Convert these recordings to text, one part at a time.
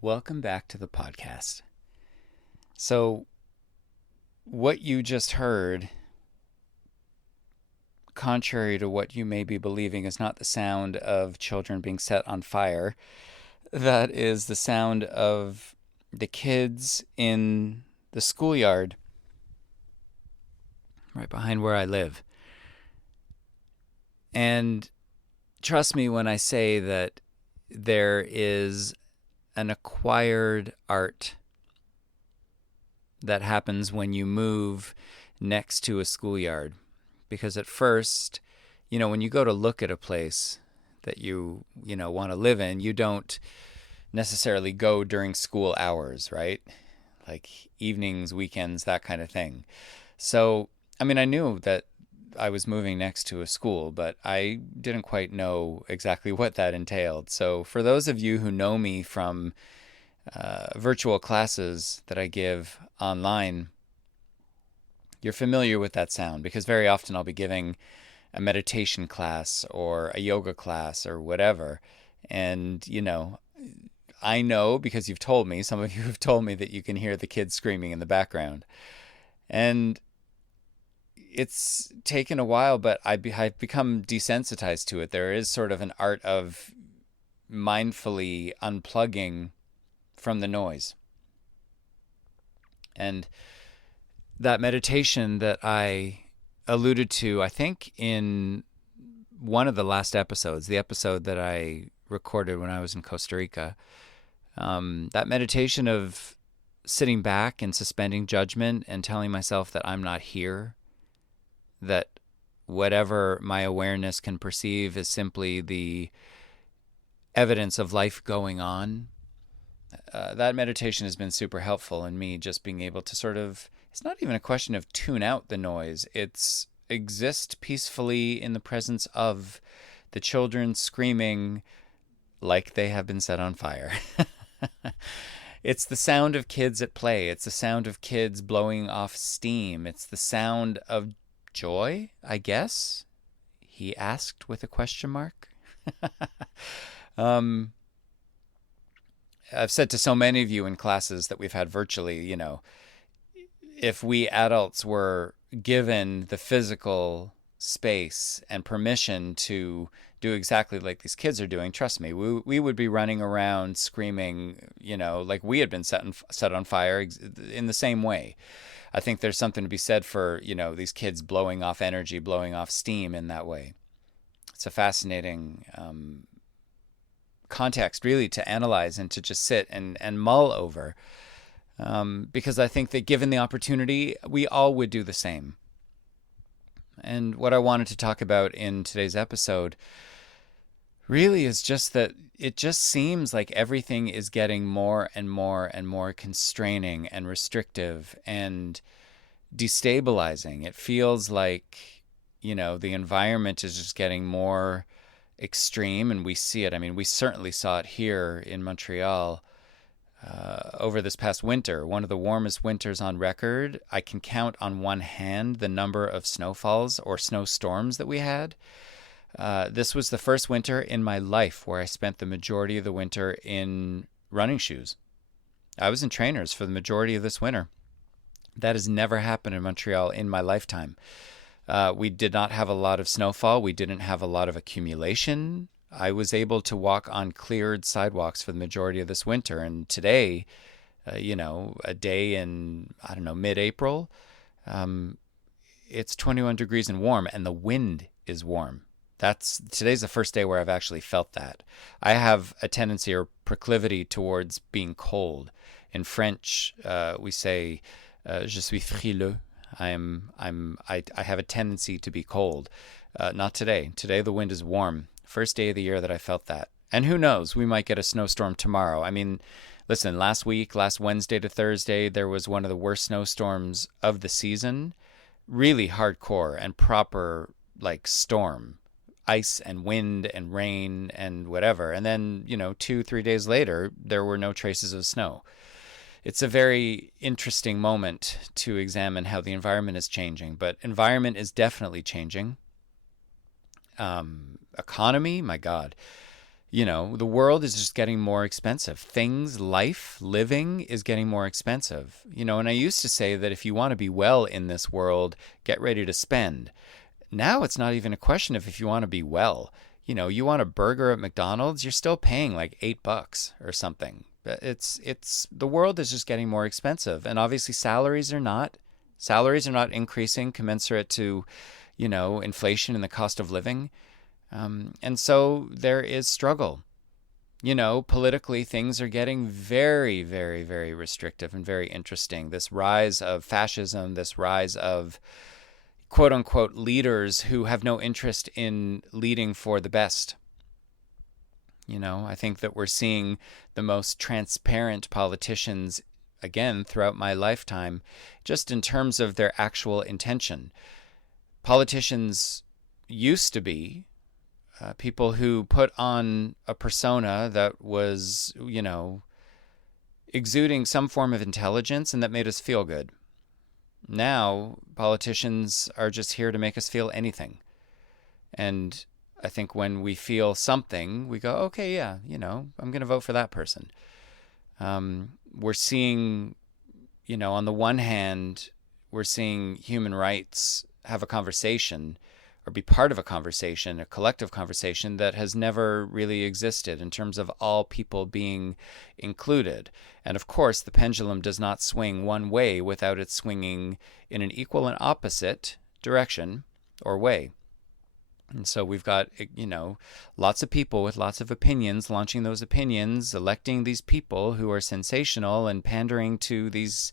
Welcome back to the podcast. So, what you just heard, contrary to what you may be believing, is not the sound of children being set on fire. That is the sound of the kids in the schoolyard right behind where I live. And trust me when I say that there is an acquired art that happens when you move next to a schoolyard. Because at first, when you go to look at a place that you want to live in, you don't necessarily go during school hours, right? Like evenings, weekends, that kind of thing. So, I knew that I was moving next to a school, but I didn't quite know exactly what that entailed. So for those of you who know me from virtual classes that I give online, you're familiar with that sound because very often I'll be giving a meditation class or a yoga class or whatever. And, I know because you've told me, some of you have told me that you can hear the kids screaming in the background. And it's taken a while, but I've become desensitized to it. There is sort of an art of mindfully unplugging from the noise. And that meditation that I alluded to, I think in one of the last episodes, the episode that I recorded when I was in Costa Rica, that meditation of sitting back and suspending judgment and telling myself that I'm not here, that whatever my awareness can perceive is simply the evidence of life going on. That meditation has been super helpful in me just being able to sort of, it's not even a question of tune out the noise. It's exist peacefully in the presence of the children screaming like they have been set on fire. It's the sound of kids at play. It's the sound of kids blowing off steam. It's the sound of joy, I guess? He asked with a question mark. I've said to so many of you in classes that we've had virtually, if we adults were given the physical space and permission to do exactly like these kids are doing, trust me, we would be running around screaming, like we had been set on fire in the same way. I think there's something to be said for, these kids blowing off energy, blowing off steam in that way. It's a fascinating context, really, to analyze and to just sit and mull over. Because I think that given the opportunity, we all would do the same. And what I wanted to talk about in today's episode really is just that it just seems like everything is getting more and more and more constraining and restrictive and destabilizing. It feels like, the environment is just getting more extreme, and we see it. We certainly saw it here in Montreal over this past winter, one of the warmest winters on record. I can count on one hand the number of snowfalls or snowstorms that we had. This was the first winter in my life where I spent the majority of the winter in running shoes. I was in trainers for the majority of this winter. That has never happened in Montreal in my lifetime. We did not have a lot of snowfall. We didn't have a lot of accumulation. I was able to walk on cleared sidewalks for the majority of this winter. And today, a day in, mid-April, it's 21 degrees and warm, and the wind is warm. Today's the first day where I've actually felt that. I have a tendency or proclivity towards being cold. In French, we say, "Je suis frileux." I have a tendency to be cold. Not today. Today the wind is warm. First day of the year that I felt that. And who knows? We might get a snowstorm tomorrow. I mean, listen, last week, last Wednesday to Thursday, there was one of the worst snowstorms of the season. Really hardcore and proper, like, storm, ice and wind and rain and whatever. And then, 2, 3 days later, there were no traces of snow. It's a very interesting moment to examine how the environment is changing, but environment is definitely changing. Economy, my God. The world is just getting more expensive. Things, life, living is getting more expensive. And I used to say that if you want to be well in this world, get ready to spend. Now it's not even a question of if you want to be well. You want a burger at McDonald's, you're still paying like $8 or something. It's the world is just getting more expensive, and obviously salaries are not increasing commensurate to, inflation and the cost of living. And so there is struggle. Politically, things are getting very, very, very restrictive and very interesting. This rise of fascism, this rise of quote unquote leaders who have no interest in leading for the best. I think that we're seeing the most transparent politicians, again, throughout my lifetime, just in terms of their actual intention. Politicians used to be people who put on a persona that was, exuding some form of intelligence and that made us feel good. Now, politicians are just here to make us feel anything. And I think when we feel something, we go, okay, yeah, I'm going to vote for that person. We're seeing, on the one hand, we're seeing human rights have a conversation or be part of a conversation, a collective conversation that has never really existed in terms of all people being included. And of course, the pendulum does not swing one way without it swinging in an equal and opposite direction or way. And so we've got, lots of people with lots of opinions launching those opinions, electing these people who are sensational and pandering to these,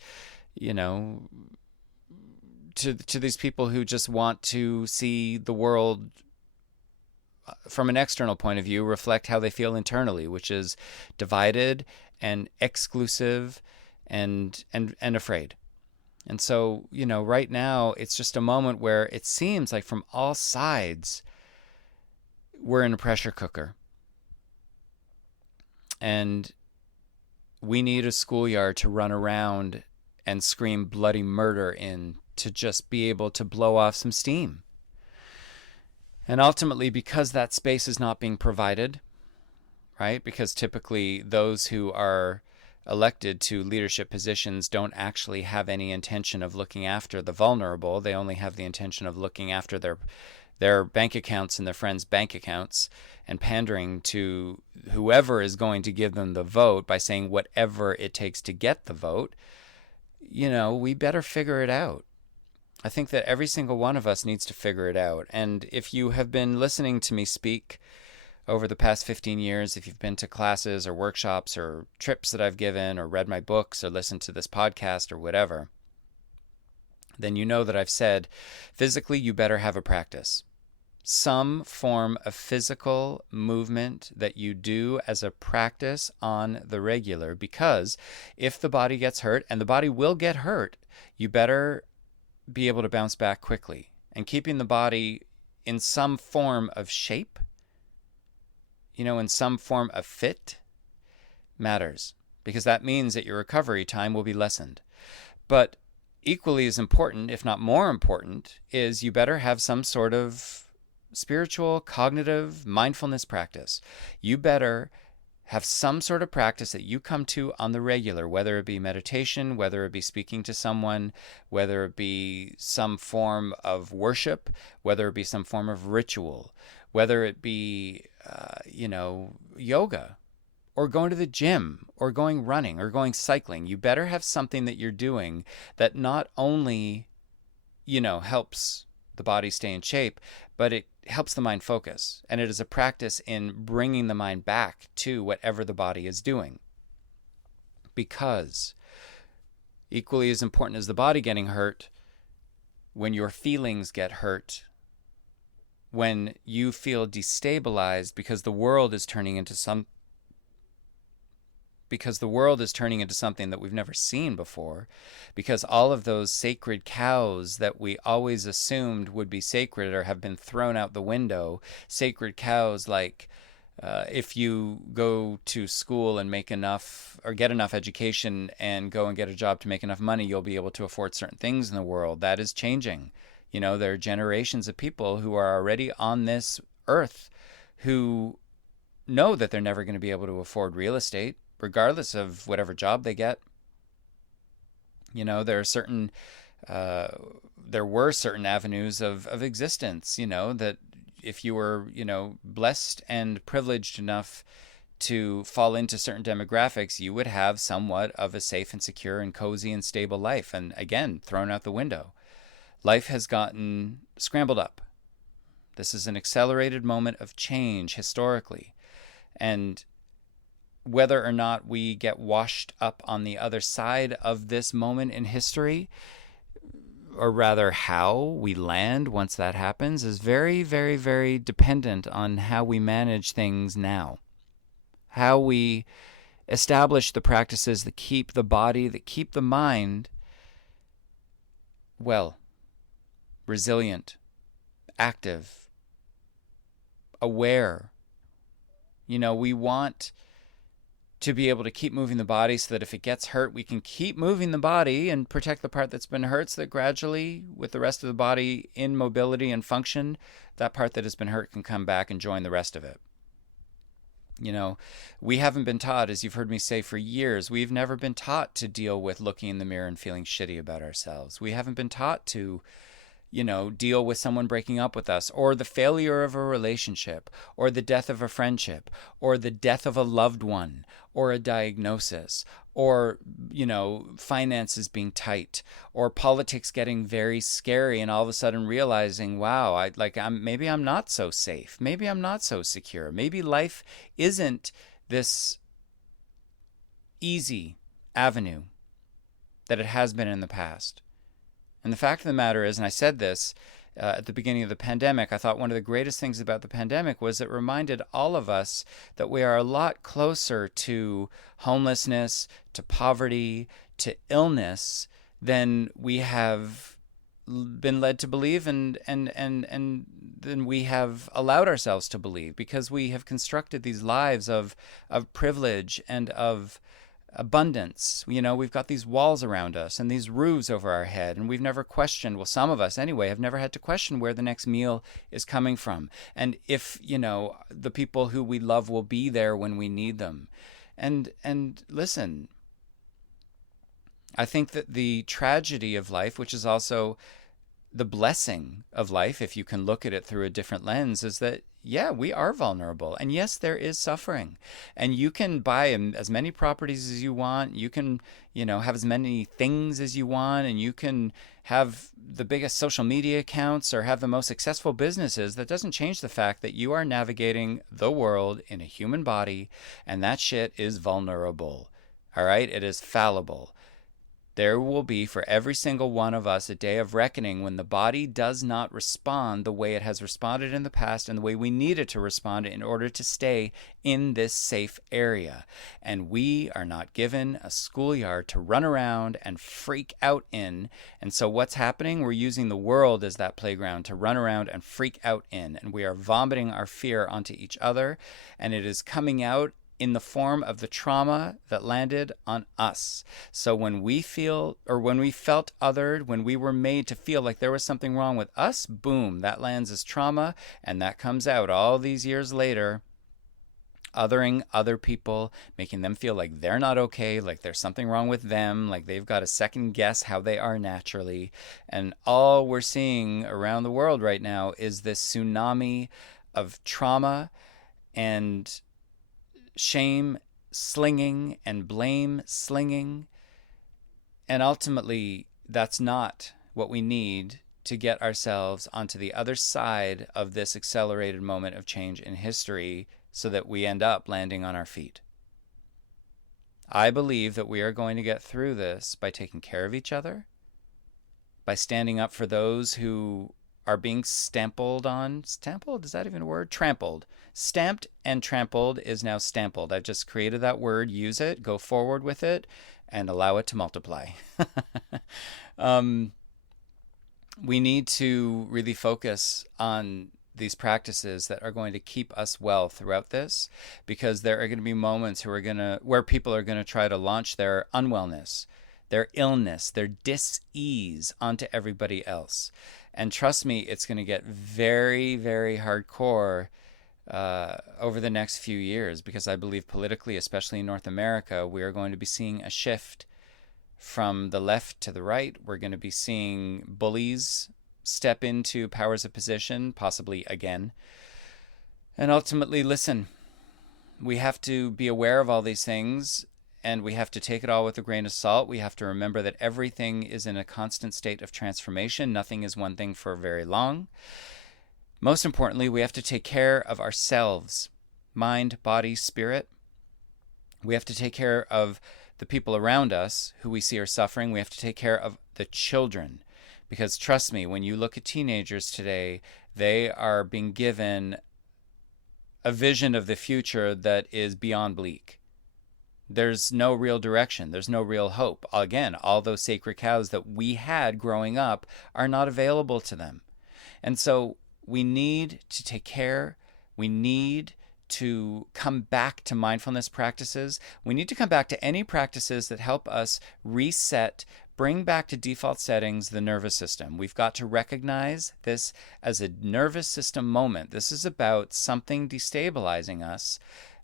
to these people who just want to see the world from an external point of view reflect how they feel internally, which is divided and exclusive and afraid. And so, right now it's just a moment where it seems like from all sides we're in a pressure cooker. And we need a schoolyard to run around and scream bloody murder in to just be able to blow off some steam. And ultimately, because that space is not being provided, right? Because typically those who are elected to leadership positions don't actually have any intention of looking after the vulnerable. They only have the intention of looking after their bank accounts and their friends' bank accounts and pandering to whoever is going to give them the vote by saying whatever it takes to get the vote. We better figure it out. I think that every single one of us needs to figure it out. And if you have been listening to me speak over the past 15 years, if you've been to classes or workshops or trips that I've given or read my books or listened to this podcast or whatever, then you know that I've said physically you better have a practice. Some form of physical movement that you do as a practice on the regular, because if the body gets hurt, and the body will get hurt, you better be able to bounce back quickly. And keeping the body in some form of shape, in some form of fit, matters, because that means that your recovery time will be lessened. But equally as important, if not more important, is you better have some sort of spiritual, cognitive mindfulness practice. You better have some sort of practice that you come to on the regular, whether it be meditation, whether it be speaking to someone, whether it be some form of worship, whether it be some form of ritual, whether it be, yoga, or going to the gym, or going running, or going cycling. You better have something that you're doing that not only, helps the body stay in shape, but it helps the mind focus. And it is a practice in bringing the mind back to whatever the body is doing. Because equally as important as the body getting hurt, when your feelings get hurt, when you feel destabilized because the world is turning into something that we've never seen before, because all of those sacred cows that we always assumed would be sacred or have been thrown out the window, sacred cows like if you go to school and make enough or get enough education and go and get a job to make enough money, you'll be able to afford certain things in the world. That is changing. There are generations of people who are already on this earth who know that they're never going to be able to afford real estate, regardless of whatever job they get. There were certain avenues of existence, that if you were, blessed and privileged enough to fall into certain demographics, you would have somewhat of a safe and secure and cozy and stable life. And again, thrown out the window. Life has gotten scrambled up. This is an accelerated moment of change historically. And whether or not we get washed up on the other side of this moment in history, or rather how we land once that happens, is very, very, very dependent on how we manage things now. How we establish the practices that keep the body, that keep the mind, well, resilient, active, aware. We want to be able to keep moving the body so that if it gets hurt, we can keep moving the body and protect the part that's been hurt, so that gradually, with the rest of the body in mobility and function, that part that has been hurt can come back and join the rest of it. We haven't been taught, as you've heard me say for years, we've never been taught to deal with looking in the mirror and feeling shitty about ourselves. We haven't been taught to deal with someone breaking up with us, or the failure of a relationship, or the death of a friendship, or the death of a loved one, or a diagnosis, or, finances being tight, or politics getting very scary, and all of a sudden realizing, wow, maybe I'm not so safe. Maybe I'm not so secure. Maybe life isn't this easy avenue that it has been in the past. And the fact of the matter is, and I said this at the beginning of the pandemic, I thought one of the greatest things about the pandemic was it reminded all of us that we are a lot closer to homelessness, to poverty, to illness than we have been led to believe and than we have allowed ourselves to believe, because we have constructed these lives of privilege and of abundance. We've got these walls around us and these roofs over our head, and we've never questioned, well, some of us anyway, have never had to question where the next meal is coming from, and if the people who we love will be there when we need them. And listen, I think that the tragedy of life, which is also the blessing of life, if you can look at it through a different lens, is that yeah, we are vulnerable. And yes, there is suffering. And you can buy as many properties as you want. You can, have as many things as you want. And you can have the biggest social media accounts or have the most successful businesses. That doesn't change the fact that you are navigating the world in a human body. And that shit is vulnerable. All right? It is fallible. There will be for every single one of us a day of reckoning when the body does not respond the way it has responded in the past and the way we need it to respond in order to stay in this safe area. And we are not given a schoolyard to run around and freak out in. And so what's happening? We're using the world as that playground to run around and freak out in. And we are vomiting our fear onto each other. And it is coming out in the form of the trauma that landed on us. So when we felt othered, when we were made to feel like there was something wrong with us, boom, that lands as trauma, and that comes out all these years later, othering other people, making them feel like they're not okay, like there's something wrong with them, like they've got to second guess how they are naturally. And all we're seeing around the world right now is this tsunami of trauma and shame slinging and blame slinging. And ultimately, that's not what we need to get ourselves onto the other side of this accelerated moment of change in history so that we end up landing on our feet. I believe that we are going to get through this by taking care of each other, by standing up for those who are being stampled on. Stampled? Is that even a word? Trampled. Stamped and trampled is now stampled. I've just created that word. Use it. Go forward with it and allow it to multiply. We need to really focus on these practices that are going to keep us well throughout this, because there are going to be moments where people are going to try to launch their unwellness, their illness, their dis-ease onto everybody else. And trust me, it's going to get very, very hardcore over the next few years, because I believe politically, especially in North America, we are going to be seeing a shift from the left to the right. We're going to be seeing bullies step into powers of position, possibly again. And ultimately, listen, we have to be aware of all these things, and we have to take it all with a grain of salt. We have to remember that everything is in a constant state of transformation. Nothing is one thing for very long. Most importantly, we have to take care of ourselves, mind, body, spirit. We have to take care of the people around us who we see are suffering. We have to take care of the children. Because trust me, when you look at teenagers today, they are being given a vision of the future that is beyond bleak. There's no real direction. There's no real hope. Again, all those sacred cows that we had growing up are not available to them. And so we need to take care. We need to come back to mindfulness practices. We need to come back to any practices that help us reset, bring back to default settings the nervous system. We've got to recognize this as a nervous system moment. This is about something destabilizing us,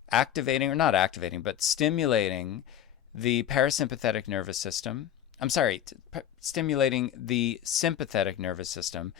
activating, or not activating, but stimulating the parasympathetic nervous system. Stimulating the sympathetic nervous system,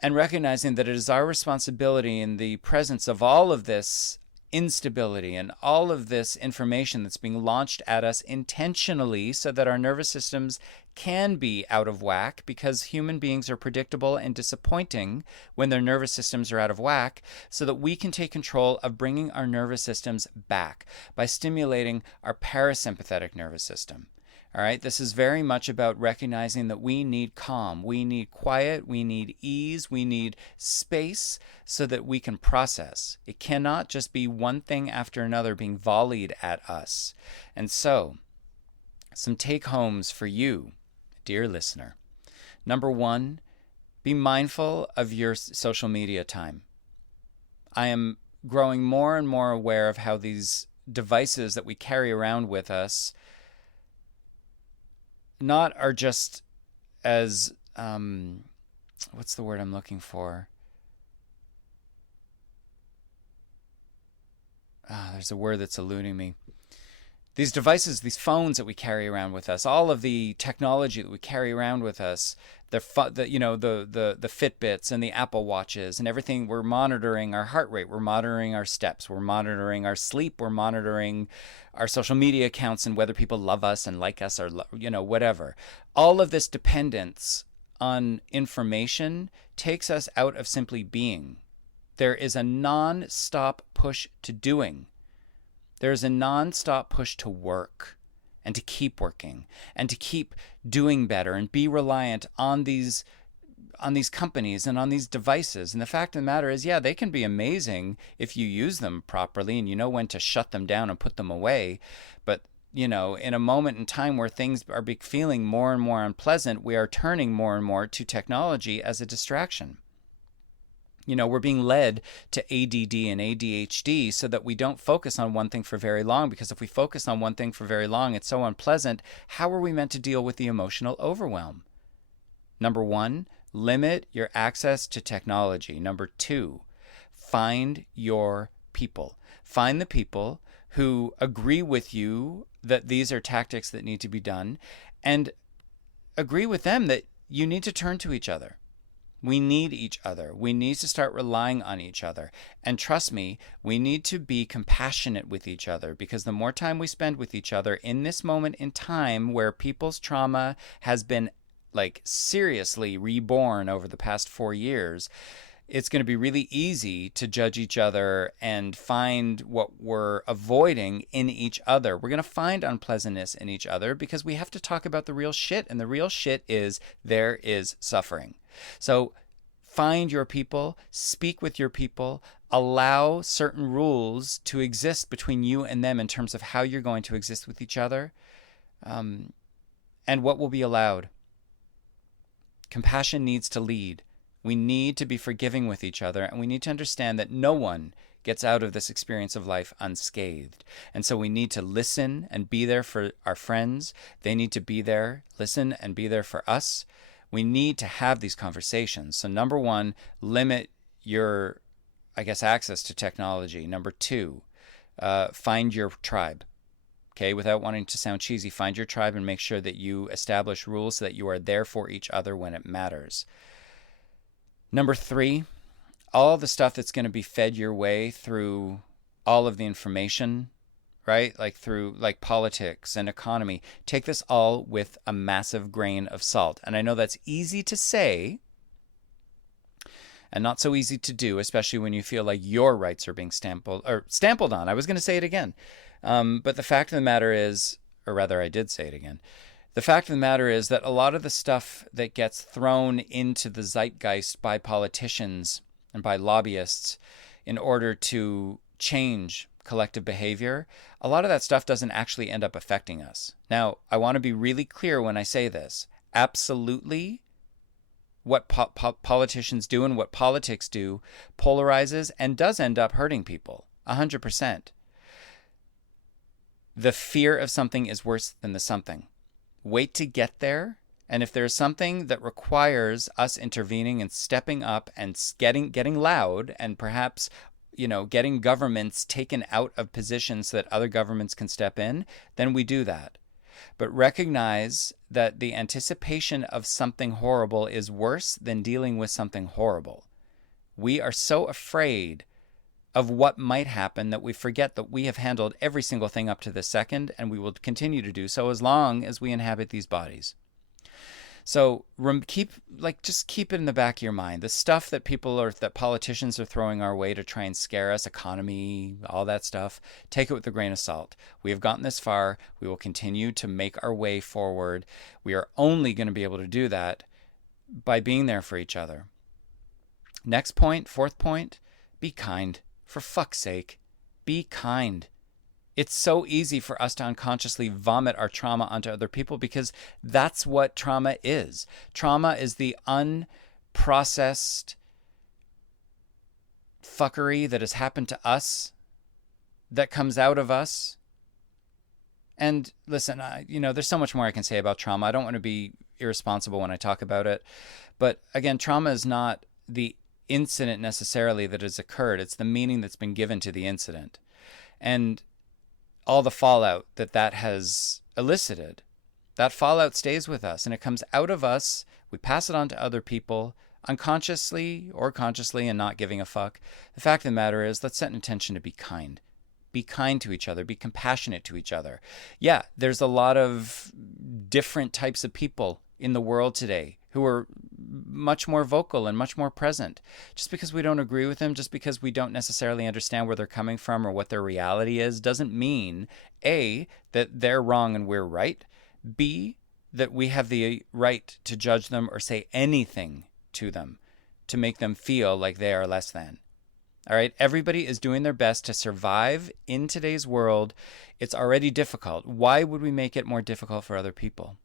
and recognizing that it is our responsibility in the presence of all of this instability and all of this information that's being launched at us intentionally, so that our nervous systems can be out of whack, because human beings are predictable and disappointing when their nervous systems are out of whack, so that we can take control of bringing our nervous systems back by stimulating our parasympathetic nervous system. All right, this is very much about recognizing that we need calm, we need quiet, we need ease, we need space so that we can process. It cannot just be one thing after another being volleyed at us. And so, some take-homes for you, dear listener. Number one, be mindful of your social media time. I am growing more and more aware of how these devices that we carry around with us are just as, what's the word I'm looking for? There's a word that's eluding me. These devices, these phones that we carry around with us, all of the technology that we carry around with us, the Fitbits and the Apple Watches and everything, we're monitoring our heart rate, we're monitoring our steps, we're monitoring our sleep, we're monitoring our social media accounts and whether people love us and like us or, whatever. All of this dependence on information takes us out of simply being. There is a non-stop push to doing. There's a non-stop push to work and to keep working and to keep doing better and be reliant on these companies and on these devices. And the fact of the matter is, yeah, they can be amazing if you use them properly and you know when to shut them down and put them away. But, in a moment in time where things are feeling more and more unpleasant, we are turning more and more to technology as a distraction. We're being led to ADD and ADHD so that we don't focus on one thing for very long, because if we focus on one thing for very long, it's so unpleasant. How are we meant to deal with the emotional overwhelm? Number one, limit your access to technology. Number two, find your people. Find the people who agree with you that these are tactics that need to be done, and agree with them that you need to turn to each other. We need each other. We need to start relying on each other. And trust me, we need to be compassionate with each other, because the more time we spend with each other in this moment in time where people's trauma has been like seriously reborn over the past 4 years, it's going to be really easy to judge each other and find what we're avoiding in each other. We're going to find unpleasantness in each other because we have to talk about the real shit. And the real shit is there is suffering. So find your people, speak with your people, allow certain rules to exist between you and them in terms of how you're going to exist with each other, and what will be allowed. Compassion needs to lead. We need to be forgiving with each other, and we need to understand that no one gets out of this experience of life unscathed. And so we need to listen and be there for our friends. They need to be there, listen, and be there for us. We need to have these conversations. So number one, limit your, access to technology. Number two, find your tribe. Okay, without wanting to sound cheesy, find your tribe and make sure that you establish rules so that you are there for each other when it matters. Number three, all the stuff that's going to be fed your way through all of the information, right? Like through like politics and economy. Take this all with a massive grain of salt. And I know that's easy to say and not so easy to do, especially when you feel like your rights are being stampled on. I was going to say it again. But the fact of the matter is, or rather I did say it again. The fact of the matter is that a lot of the stuff that gets thrown into the zeitgeist by politicians and by lobbyists in order to change collective behavior, a lot of that stuff doesn't actually end up affecting us. Now, I want to be really clear when I say this. Absolutely, what politicians do and what politics do polarizes and does end up hurting people, 100%. The fear of something is worse than the something. Wait to get there, and if there's something that requires us intervening and stepping up and getting loud and perhaps getting governments taken out of positions so that other governments can step in, then we do that. But recognize that the anticipation of something horrible is worse than dealing with something horrible. We are so afraid of what might happen that we forget that we have handled every single thing up to this second, and we will continue to do so as long as we inhabit these bodies. So just keep it in the back of your mind. The stuff that that politicians are throwing our way to try and scare us, economy, all that stuff, take it with a grain of salt. We have gotten this far. We will continue to make our way forward. We are only going to be able to do that by being there for each other. Next point, fourth point, be kind. For fuck's sake, be kind. It's so easy for us to unconsciously vomit our trauma onto other people because that's what trauma is. Trauma is the unprocessed fuckery that has happened to us, that comes out of us. And listen, there's so much more I can say about trauma. I don't want to be irresponsible when I talk about it. But again, trauma is not the incident necessarily that has occurred. It's the meaning that's been given to the incident and all the fallout that has elicited. That fallout stays with us and it comes out of us. We pass it on to other people unconsciously or consciously and not giving a fuck. The fact of the matter is, let's set an intention to be kind. Be kind to each other. Be compassionate to each other. Yeah, there's a lot of different types of people in the world today who are much more vocal and much more present. Just because we don't agree with them, just because we don't necessarily understand where they're coming from or what their reality is, doesn't mean, A, that they're wrong and we're right, B, that we have the right to judge them or say anything to them to make them feel like they are less than. All right, everybody is doing their best to survive in today's world. It's already difficult. Why would we make it more difficult for other people?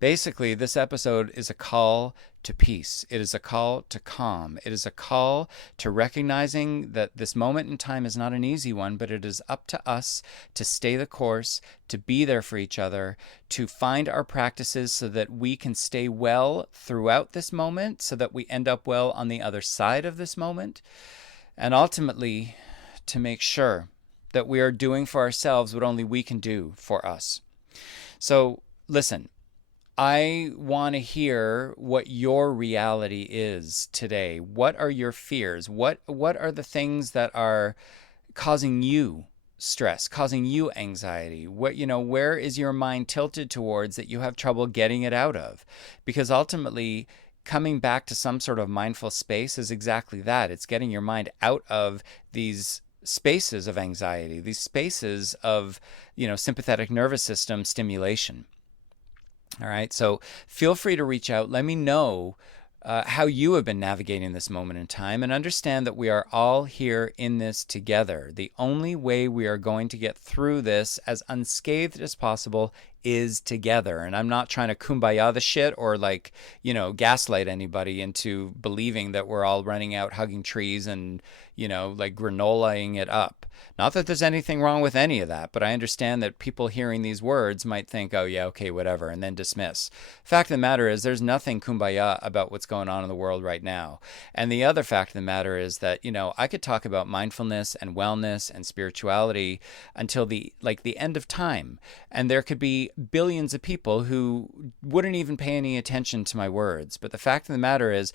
Basically, this episode is a call to peace. It is a call to calm. It is a call to recognizing that this moment in time is not an easy one, but it is up to us to stay the course, to be there for each other, to find our practices so that we can stay well throughout this moment, so that we end up well on the other side of this moment, and ultimately to make sure that we are doing for ourselves what only we can do for us. So, listen. I want to hear what your reality is today. What are your fears? What are the things that are causing you stress, causing you anxiety? What, where is your mind tilted towards that you have trouble getting it out of? Because ultimately, coming back to some sort of mindful space is exactly that. It's getting your mind out of these spaces of anxiety, these spaces of, sympathetic nervous system stimulation. All right. So feel free to reach out. Let me know how you have been navigating this moment in time, and understand that we are all here in this together. The only way we are going to get through this as unscathed as possible is together. And I'm not trying to kumbaya the shit or gaslight anybody into believing that we're all running out hugging trees and, granolaing it up. Not that there's anything wrong with any of that, but I understand that people hearing these words might think, oh yeah, okay, whatever, and then dismiss. Fact of the matter is there's nothing kumbaya about what's going on in the world right now. And the other fact of the matter is that, I could talk about mindfulness and wellness and spirituality until the end of time. And there could be billions of people who wouldn't even pay any attention to my words. But the fact of the matter is,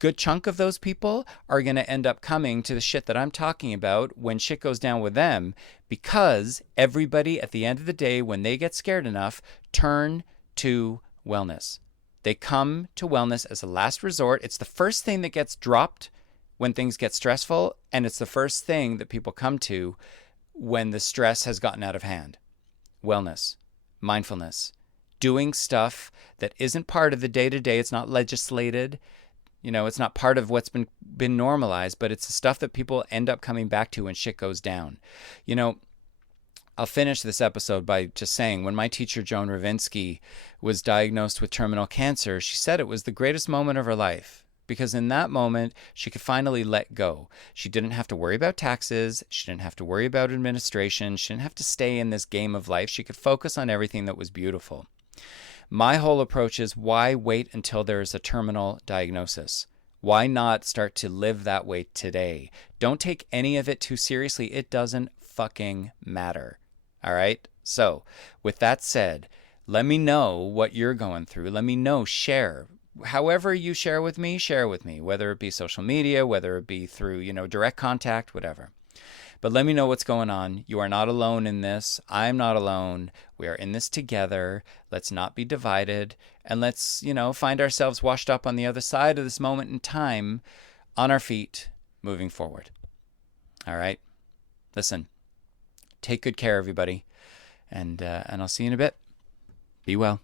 good chunk of those people are going to end up coming to the shit that I'm talking about when shit goes down with them, because everybody at the end of the day, when they get scared enough, turn to wellness. They come to wellness as a last resort. It's the first thing that gets dropped when things get stressful, and it's the first thing that people come to when the stress has gotten out of hand. Wellness, mindfulness, doing stuff that isn't part of the day-to-day. It's not legislated. It's not part of what's been normalized, but it's the stuff that people end up coming back to when shit goes down. I'll finish this episode by just saying, when my teacher, Joan Ravinsky, was diagnosed with terminal cancer, she said it was the greatest moment of her life, because in that moment, she could finally let go. She didn't have to worry about taxes. She didn't have to worry about administration. She didn't have to stay in this game of life. She could focus on everything that was beautiful. My whole approach is, why wait until there is a terminal diagnosis? Why not start to live that way today? Don't take any of it too seriously. It doesn't fucking matter. All right? So, with that said, let me know what you're going through. Let me know. Share. However you share with me, whether it be social media, whether it be through, direct contact, whatever. But let me know what's going on. You are not alone in this. I'm not alone. We are in this together. Let's not be divided. And let's, find ourselves washed up on the other side of this moment in time, on our feet, moving forward. All right? Listen, take good care, everybody. And I'll see you in a bit. Be well.